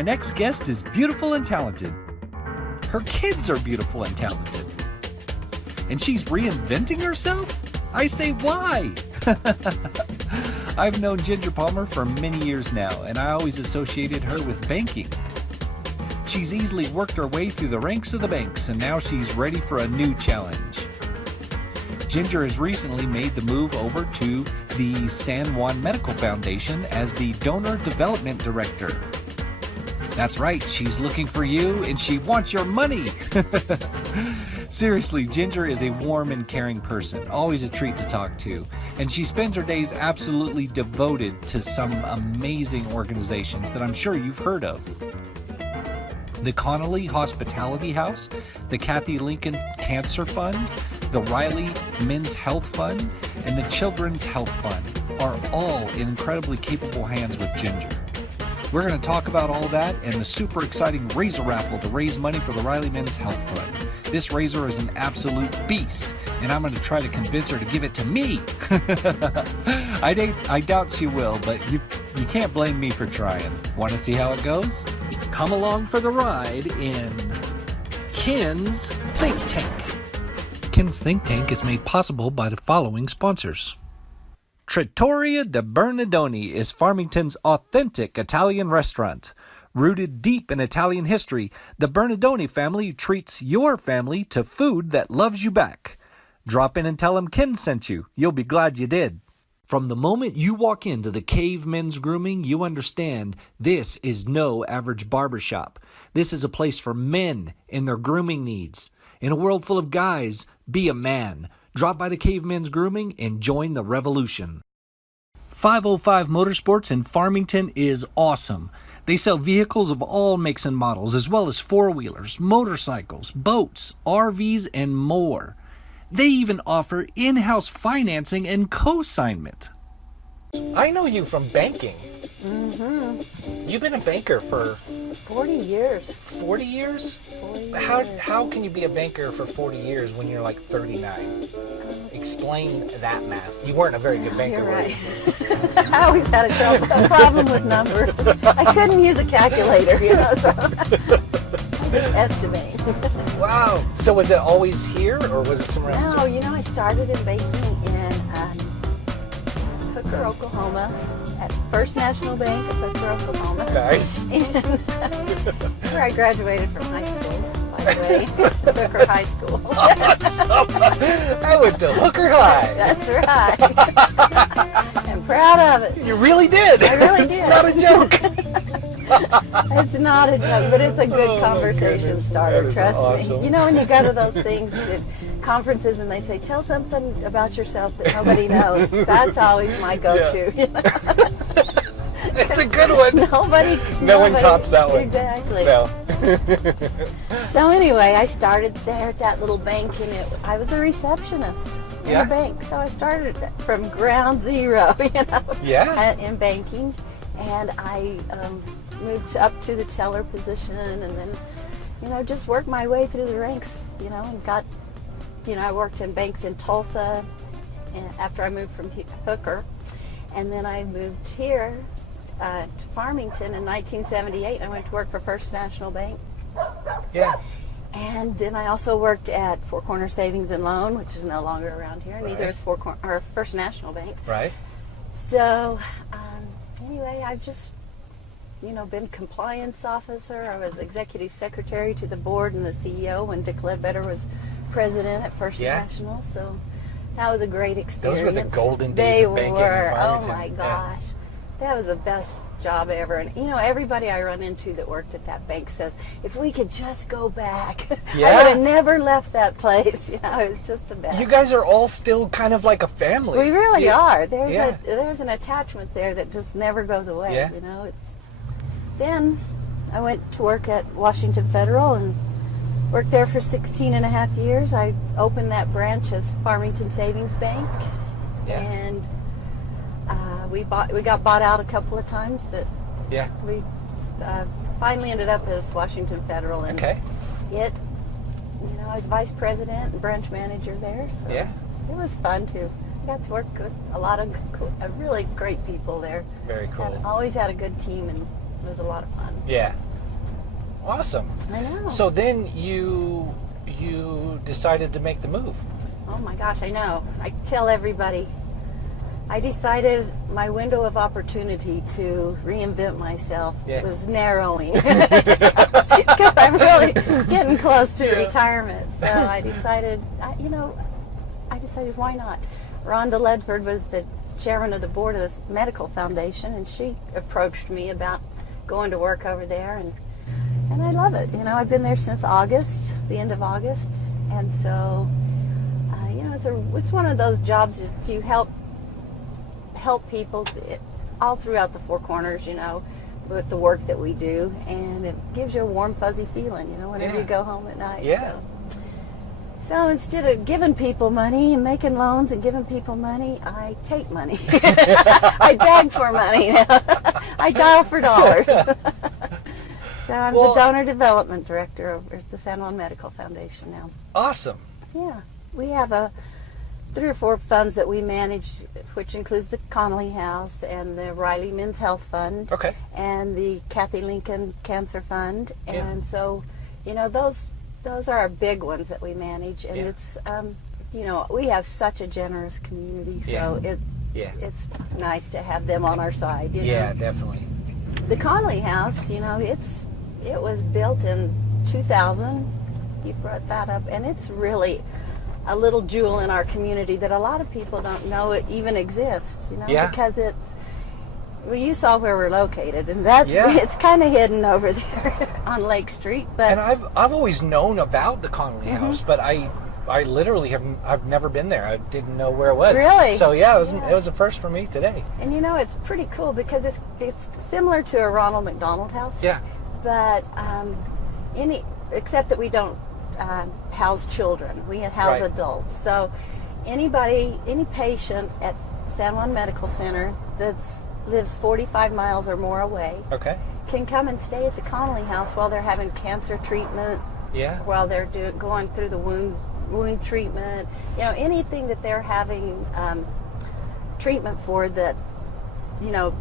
My next guest is beautiful and talented. Her kids are beautiful and talented. And she's reinventing herself? I say, why? I've known Ginger Palmer for many years now, and I always associated her with banking. She's easily worked her way through the ranks of the banks, and now she's ready for a new challenge. Ginger has recently made the move over to the San Juan Medical Foundation as the Donor Development Director. That's right, she's looking for you and she wants your money. Seriously, Ginger is a warm and caring person, always a treat to talk to, and she spends her days absolutely devoted to some amazing organizations that I'm sure you've heard of. The Connolly Hospitality House, the Kathy Lincoln Cancer Fund, the Riley Men's Health Fund, and the Children's Health Fund are all in incredibly capable hands with Ginger. We're going to talk about all that and the super exciting RZR Raffle to raise money for the Riley Men's Health Fund. This RZR is an absolute beast, and I'm going to try to convince her to give it to me. I doubt she will, but you can't blame me for trying. Want to see how it goes? Come along for the ride in Ken's Think Tank. Ken's Think Tank is made possible by the following sponsors. Trattoria de Bernardoni is Farmington's authentic Italian restaurant. Rooted deep in Italian history, the Bernardoni family treats your family to food that loves you back. Drop in and tell them Ken sent you. You'll be glad you did. From the moment you walk into the Cave Men's Grooming, you understand this is no average barbershop. This is a place for men and their grooming needs. In a world full of guys, be a man. Drop by the Cave Men's Grooming and join the revolution. 505 Motorsports in Farmington is awesome. They sell vehicles of all makes and models, as well as four-wheelers, motorcycles, boats, RVs, and more. They even offer in-house financing and co-signment. I know you from banking. Mm-hmm. You've been a banker for 40 years. 40 years? 40 years. How can you be a banker for 40 years when you're like 39? Explain that math. You weren't a very good banker, You're were right. you? I always had a problem with numbers. I couldn't use a calculator, so I just estimate. Wow. So was it always here, or was it somewhere else? No, I started in banking in Hooker, Oklahoma, at First National Bank of Hooker, Oklahoma. Nice. And where I graduated from high school, by the way, Hooker High School. Awesome. I went to Hooker High. That's right. I'm proud of it. You really did. I really It's did. not a joke. It's not a joke, but it's a good conversation goodness. starter, That is trust awesome. me. When you go to those things, to conferences, and they say, tell something about yourself that nobody knows. That's always my go-to. It's a good one. No one tops that one. Exactly. No. So anyway, I started there at that little bank, and I was a receptionist in Yeah. the bank. So I started from ground zero, Yeah. in banking. And I moved up to the teller position, and then, just worked my way through the ranks, and got, I worked in banks in Tulsa and after I moved from Hooker. And then I moved here to Farmington in 1978. I went to work for First National Bank. Yeah. And then I also worked at Four Corners Savings and Loan, which is no longer around here. Neither is First National Bank. Right. So anyway, I've just, been compliance officer. I was executive secretary to the board and the CEO when Dick Ledbetter was president at First National. So that was a great experience. Those were the golden days of banking in Farmington. Oh my gosh. That was the best job ever. And everybody I run into that worked at that bank says, if we could just go back, I would have never left that place. It was just the best. You guys are all still kind of like a family. We really are. There's an attachment there that just never goes away. Yeah. Then I went to work at Washington Federal and worked there for 16 and a half years. I opened that branch as Farmington Savings Bank. Yeah. And we got bought out a couple of times, but we finally ended up as Washington Federal. And I was vice president and branch manager there, so it was fun too. I got to work with a lot of really great people there. Very cool. Always had a good team, and it was a lot of fun. Yeah. Awesome. I know. So then you decided to make the move. Oh my gosh, I know. I tell everybody, I decided my window of opportunity to reinvent myself was narrowing. Because I'm really getting close to retirement. So I decided, why not? Rhonda Ledford was the chairman of the board of the medical foundation, and she approached me about going to work over there, and I love it. I've been there since August, the end of August, and so it's one of those jobs that you help people all throughout the Four Corners, with the work that we do, and it gives you a warm, fuzzy feeling, whenever you go home at night. Yeah. So instead of giving people money and making loans and giving people money, I take money. I beg for money now. I dial for dollars. So I'm the donor development director over at the San Juan Medical Foundation now. Awesome. Yeah. We have 3 or 4 funds that we manage, which includes the Connolly House and the Riley Men's Health Fund. Okay. And the Kathy Lincoln Cancer Fund. And so, those are our big ones that we manage. And it's, we have such a generous community, so it's nice to have them on our side. Yeah, definitely. The Connolly House, it was built in 2000. You brought that up, and it's really a little jewel in our community that a lot of people don't know it even exists, because you saw where we're located, and it's kind of hidden over there on Lake Street. But and I've always known about the Connolly House, but I literally I've never been there. I didn't know where it was. Really? So it was a first for me today. And it's pretty cool because it's similar to a Ronald McDonald House. Yeah. But except that we don't house children. We house adults. So any patient at San Juan Medical Center that lives 45 miles or more away can come and stay at the Connolly House while they're having cancer treatment, while they're going through the wound treatment, anything that they're having treatment for that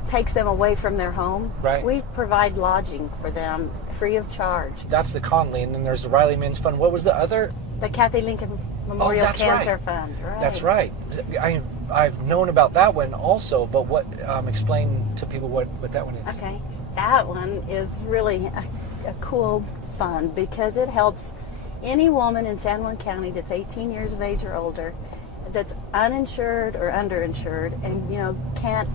takes them away from their home. Right. We provide lodging for them free of charge. That's the Connolly, and then there's the Riley Men's Fund. What was the other? The Kathy Lincoln Memorial Cancer Fund. Right. That's right. I've known about that one also, but what? Explain to people what that one is. Okay, that one is really a cool fund because it helps any woman in San Juan County that's 18 years of age or older, that's uninsured or underinsured, and can't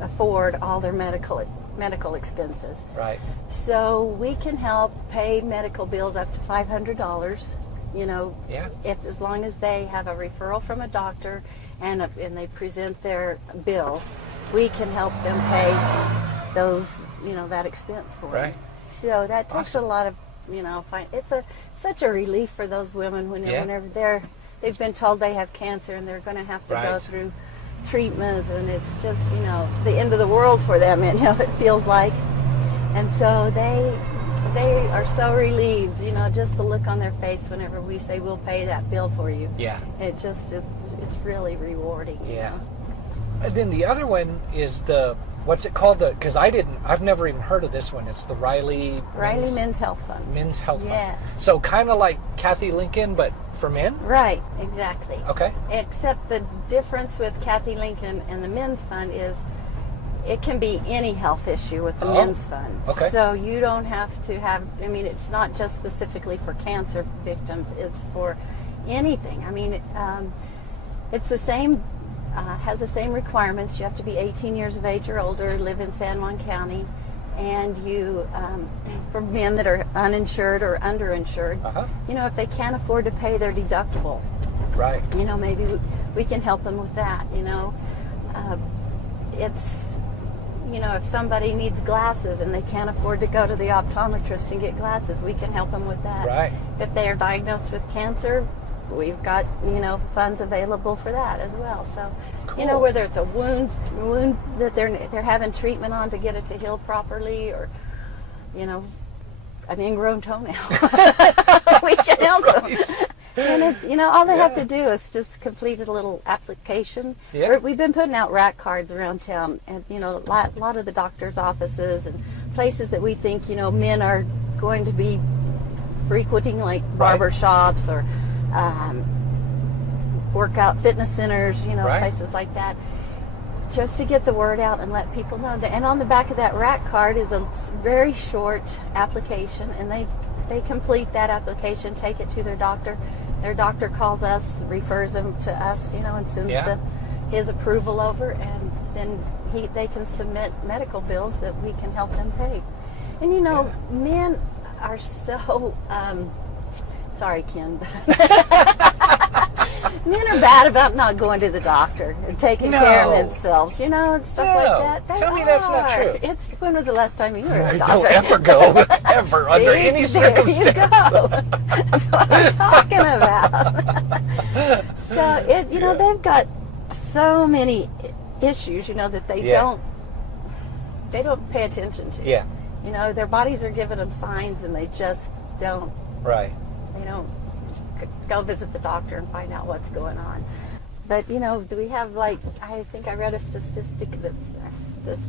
afford all their medical expenses. Right. So we can help pay medical bills up to $500. If as long as they have a referral from a doctor and they present their bill, we can help them pay those that expense for them. So that takes a lot of it's such a relief for those women whenever they've been told they have cancer and they're going to have to go through treatments, and it's just the end of the world for them, it feels like. And so they are so relieved, just the look on their face whenever we say we'll pay that bill for you. Yeah. It's really rewarding. Yeah. And then the other one is what's it called? Because I've never even heard of this one. It's the Riley Men's Health Fund. Men's Health Fund. Yes. So kind of like Kathy Lincoln, but for men? Right, exactly. Okay. Except the difference with Kathy Lincoln and the Men's Fund is it can be any health issue with the Men's Fund. Okay. So you don't have to have, it's not just specifically for cancer victims, it's for anything. It's the same, has the same requirements. You have to be 18 years of age or older, live in San Juan County, and you, for men that are uninsured or underinsured, if they can't afford to pay their deductible, right? Maybe we can help them with that. It's, if somebody needs glasses and they can't afford to go to the optometrist and get glasses, we can help them with that. Right. If they are diagnosed with cancer, we've got funds available for that as well. So, cool. Whether it's a wound that they're having treatment on to get it to heal properly, or an ingrown toenail, we can help them. And it's all they have to do is just complete a little application. Yeah. We've been putting out rack cards around town, and a lot of the doctors' offices and places that we think men are going to be frequenting like barber shops or workout fitness centers, Right. places like that, just to get the word out and let people know that. And on the back of that rack card is a very short application, and they complete that application, take it to their doctor. Their doctor calls us, refers them to us, and sends his approval over, and then they can submit medical bills that we can help them pay. And men are so sorry, Ken. Men are bad about not going to the doctor and taking care of themselves, and stuff like that. Tell me that's not true. When was the last time you were at a I doctor? don't ever go, ever, under any circumstance. There you go. That's what I'm talking about. So, they've got so many issues, that they don't pay attention to. Yeah. Their bodies are giving them signs, and they just don't. Right. They don't go visit the doctor and find out what's going on. But we have, I think I read a statistic that's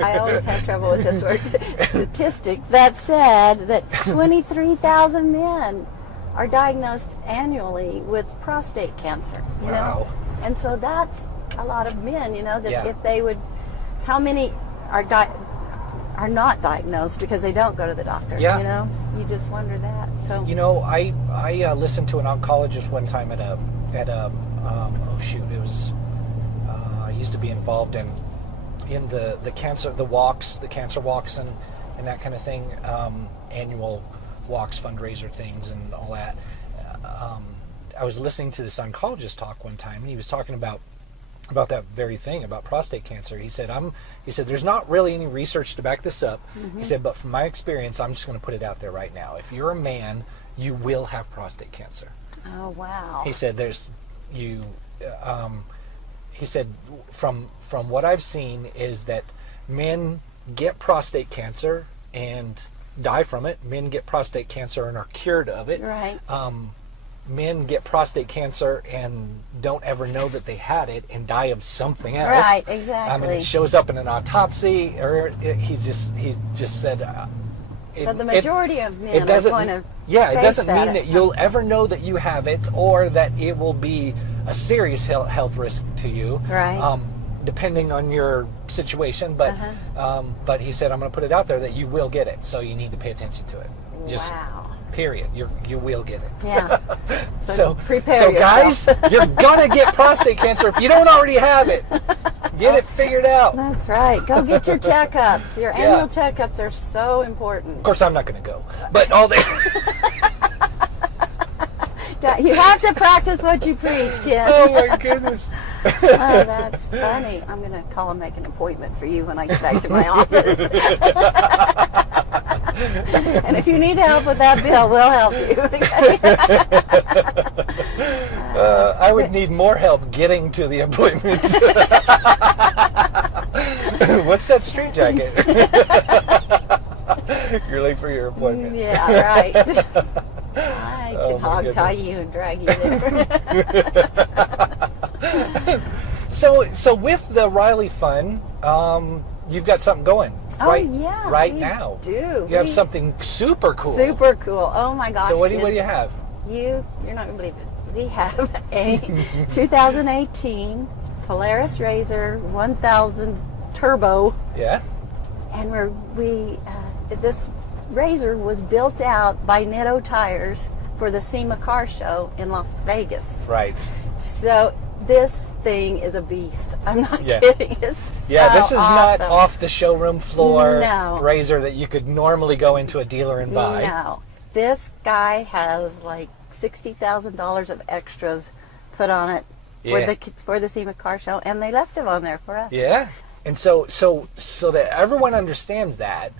I always have trouble with this word, statistic, that said that 23,000 men are diagnosed annually with prostate cancer. Wow. And so that's a lot of men, that Yeah. if they would, how many are not diagnosed because they don't go to the doctor? Yeah. You just wonder that. So I listened to an oncologist one time at a it was I used to be involved in the cancer walks and that kind of thing, annual walks, fundraiser things and all that. I was listening to this oncologist talk one time, and he was talking about that very thing, about prostate cancer. He said there's not really any research to back this up. Mm-hmm. He said, but from my experience, I'm just going to put it out there right now. If you're a man, you will have prostate cancer. Oh, wow. He said he said from what I've seen is that men get prostate cancer and die from it. Men get prostate cancer and are cured of it. Right. Men get prostate cancer and don't ever know that they had it and die of something else. Right, exactly. It shows up in an autopsy, or he just said. So the majority of men are going to it doesn't face that mean at that you'll some ever know that you have it, or that it will be a serious health risk to you. Right. Depending on your situation, but he said, I'm going to put it out there that you will get it, so you need to pay attention to it. Just wow. period. You will get it. Yeah. So prepare so yourself. guys, you're gonna get prostate cancer if you don't already have it. Get it figured out. That's right. Go get your checkups. Your annual checkups are so important. Of course, I'm not going to go, but all the You have to practice what you preach, kid. oh my goodness. Oh, that's funny. I'm going to call and make an appointment for you when I get back to my office. And if you need help with that bill, we'll help you. I would need more help getting to the appointment. What's that street jacket? You're late for your appointment. Yeah, right. I Oh, can my hog tie goodness. you and drag you there. So with the Riley Fund, you've got something going right we now. Do. You have something super cool. Super cool. Oh my gosh. So what do Ken. you have? You're not going to believe it. We have a 2018 Polaris RZR 1000 Turbo, Yeah. and this RZR was built out by Nitto Tires for the SEMA Car Show in Las Vegas. Right. So this thing is a beast. I'm not kidding. It's so This is not awesome. off the showroom floor No. RZR that you could normally go into a dealer and buy. No. This guy has like $60,000 of extras put on it for the SEMA Car Show, and they left him on there for us. Yeah. And so that everyone understands that,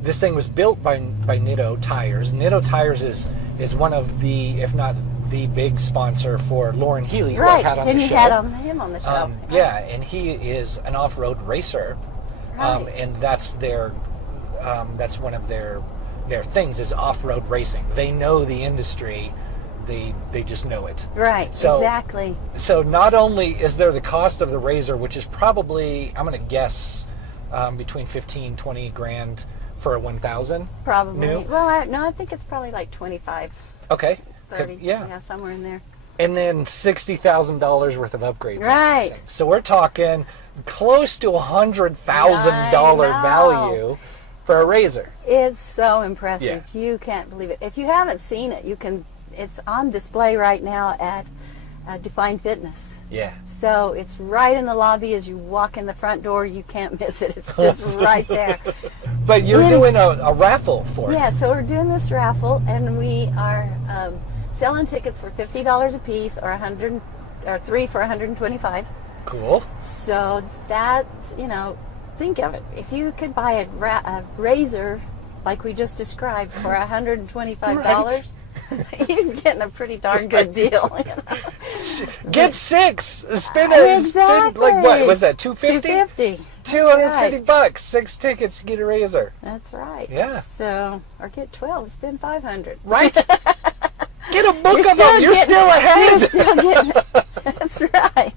this thing was built by Nitto Tires. Nitto Tires is one of the, if not the big sponsor for Lauren Healy, who I've had on the show. And you had him on the show. Yeah, and he is an off-road racer, Right. and that's that's one of their things is off-road racing. They know the industry, they just know it. Right, So- exactly. So not only is there the cost of the RZR, which is probably, I'm going to guess, between 15, 20 grand for a 1,000? Probably. New? Well, no, I think it's probably like 25, Okay. 30. Yeah. Somewhere in there. And then $60,000 worth of upgrades. on Right. this thing. So we're talking close to $100,000 I know. value for a RZR. It's so impressive. Yeah. You can't believe it. If you haven't seen it, it's on display right now at Define Fitness. Yeah. So it's right in the lobby as you walk in the front door. You can't miss it. It's just right there. But you're doing a raffle for it. Yeah, so we're doing this raffle, and we are selling tickets for $50 a piece, or 3 for $125. Cool. So that's, think of it. If you could buy a RZR like we just described for $125, you're getting a pretty darn good deal. Get 6. Spend Exactly. like what was that? $250? $250. $250. 6 tickets to get a RZR. That's right. Yeah. So, or get 12. Spend $500. Right. Get a book You're of them. You're still ahead. You're still getting it. That's right.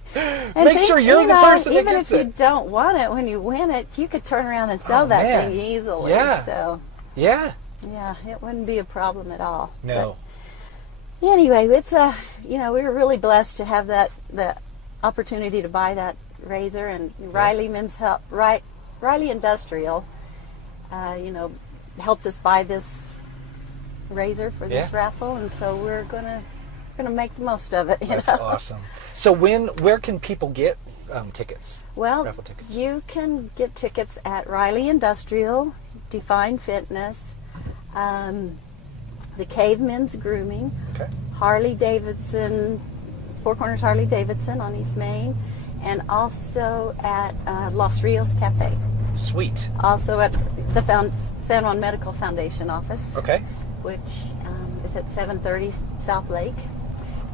And Make sure you're the person that even gets if it. you don't want it, when you win it, you could turn around and sell Oh, that man. thing easily. Yeah. So, Yeah. yeah, it wouldn't be a problem at all. No. But anyway, it's we were really blessed to have the opportunity to buy that RZR, and Riley Riley Industrial, helped us buy this RZR for this raffle, and so we're gonna make the most of it. That's awesome. So where can people get tickets? Well, Raffle tickets. you can get tickets at Riley Industrial, Define Fitness, the Cavemen's Grooming, Okay. Harley Davidson, Four Corners Harley Davidson on East Main, and also at Los Rios Cafe. Sweet. Also at the San Juan Medical Foundation office, Okay. which is at 730 South Lake.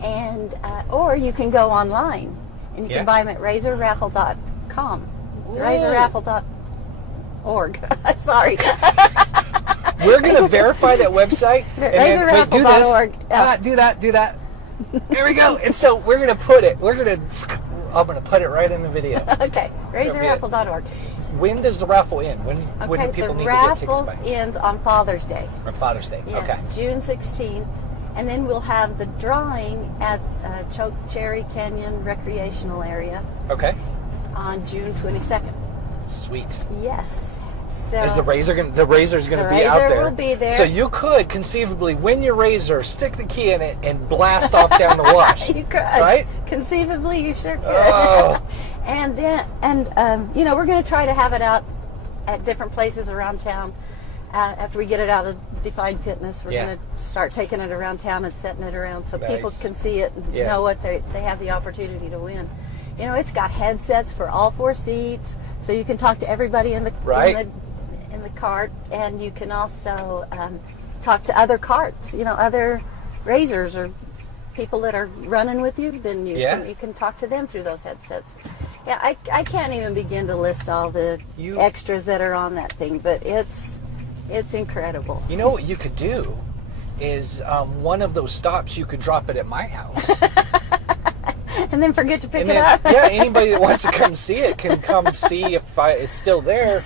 And or you can go online and you can buy them at RZRRaffle.com. RZRRaffle.org. Sorry. We're going to verify that website. RZRRaffle.org. Do that. There we go. And so we're going to put it. I'm going to put it right in the video. Okay. RZRRaffle.org. When does the raffle end? When Okay, do people the need to get tickets raffle by? ends on Father's Day. On Father's Day. Yes, Okay. June 16th. And then we'll have the drawing at Choke Cherry Canyon Recreational Area Okay. on June 22nd. Sweet. Yes. So Is the RZR's going to be out RZR there? will be there. So you could conceivably win your RZR, stick the key in it, and blast off down the wash. You could. Right? Conceivably, you sure could. Oh. And then, we're going to try to have it out at different places around town. After we get it out of Define Fitness, we're going to start taking it around town and setting it around so people Nice. can see it and Yeah. know what they have the opportunity to win. It's got headsets for all 4 seats, so you can talk to everybody in the in the cart, and you can also talk to other carts, other RZRs or people that are running with you. Then you can talk to them through those headsets. Yeah, I can't even begin to list all the extras that are on that thing, but it's incredible. You know what you could do is one of those stops you could drop it at my house. And then forget to pick And it then, up. yeah, anybody that wants to come see it can come see if it's still there.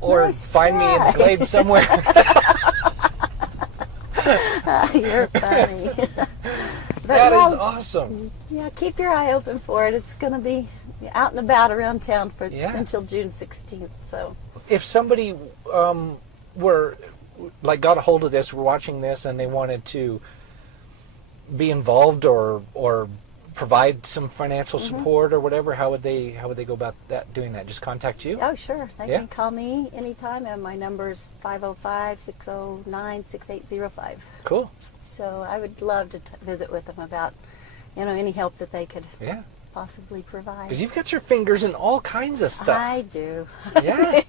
Or Nice find me in the glade somewhere. You're funny. That is awesome. Yeah, keep your eye open for it. It's going to be out and about around town until June 16th. So, if somebody got a hold of this, were watching this, and they wanted to be involved or provide some financial support or whatever, how would they go about doing that? Just contact you? oh, sure. They can call me anytime, and my number is 505-609-6805. Cool. So I would love to visit with them about, any help that they could possibly provide. Because you've got your fingers in all kinds of stuff. I do. Yeah.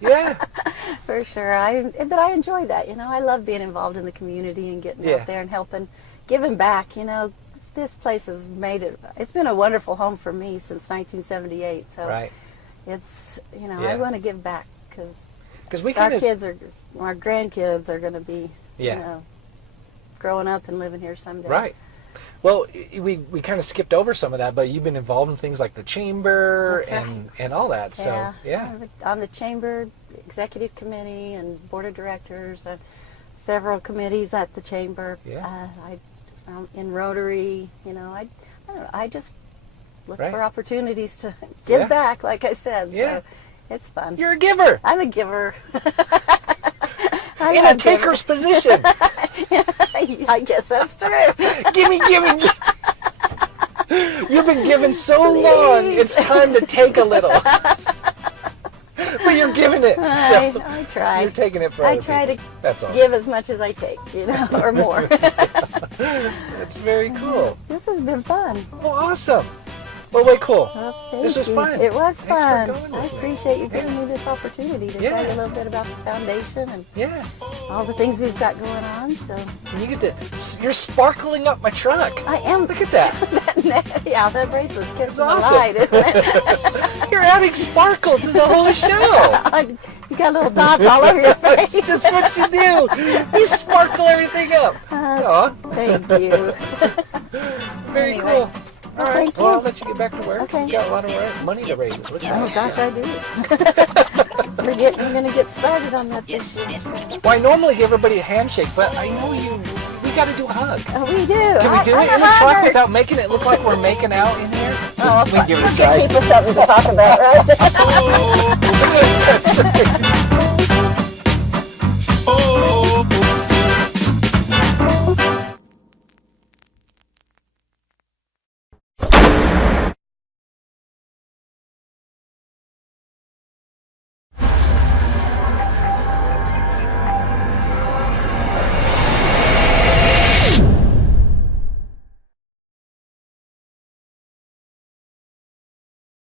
Yeah. For sure. But I enjoy that. I love being involved in the community and getting out there and helping, giving back. This place has it's been a wonderful home for me since 1978. So it's, I want to give back because our grandkids are going to be, growing up and living here someday. Right. Well, we kind of skipped over some of that, but you've been involved in things like the chamber and all that. So, On the chamber, executive committee and board of directors, several committees at the chamber. Yeah. In Rotary, I don't know, I just look Right. for opportunities to give Yeah. back, like I said. Yeah. So it's fun. You're a giver I'm a giver. in a taker's position. I guess that's true. Gimme. You've been giving so long, it's time to take a little. But you're giving it, so I try. you're taking it for I other try people. to That's all. give as much as I take, or more. That's very cool. This has been fun. Well, awesome. Well, way cool. Well, thank This was you. fun. It was Thanks for fun. going with I me. appreciate you giving me this opportunity to Yeah. tell you a little bit about the foundation and Yeah. all the things we've got going on. So And you get to, you're sparkling up my truck. I am. Look at that. Yeah, that bracelet's kept It's me awesome. alive, isn't it? You're adding sparkle to the whole show. You got little dots all over your face. That's just what you do. You sparkle everything up. Aw, Thank you. very Anyway. cool. All right. Thank Well, you. I'll let you get back to work. Okay. You've got a lot of money to raise. Which Oh gosh, I do. We're going to get started on that this year. So. Well, I normally give everybody a handshake, but I know we got to do a hug. Oh, we do. Can we do it in the truck without making it look like we're making out in here? Oh, we can give it a we'll try. give people something to talk about, right? That's right.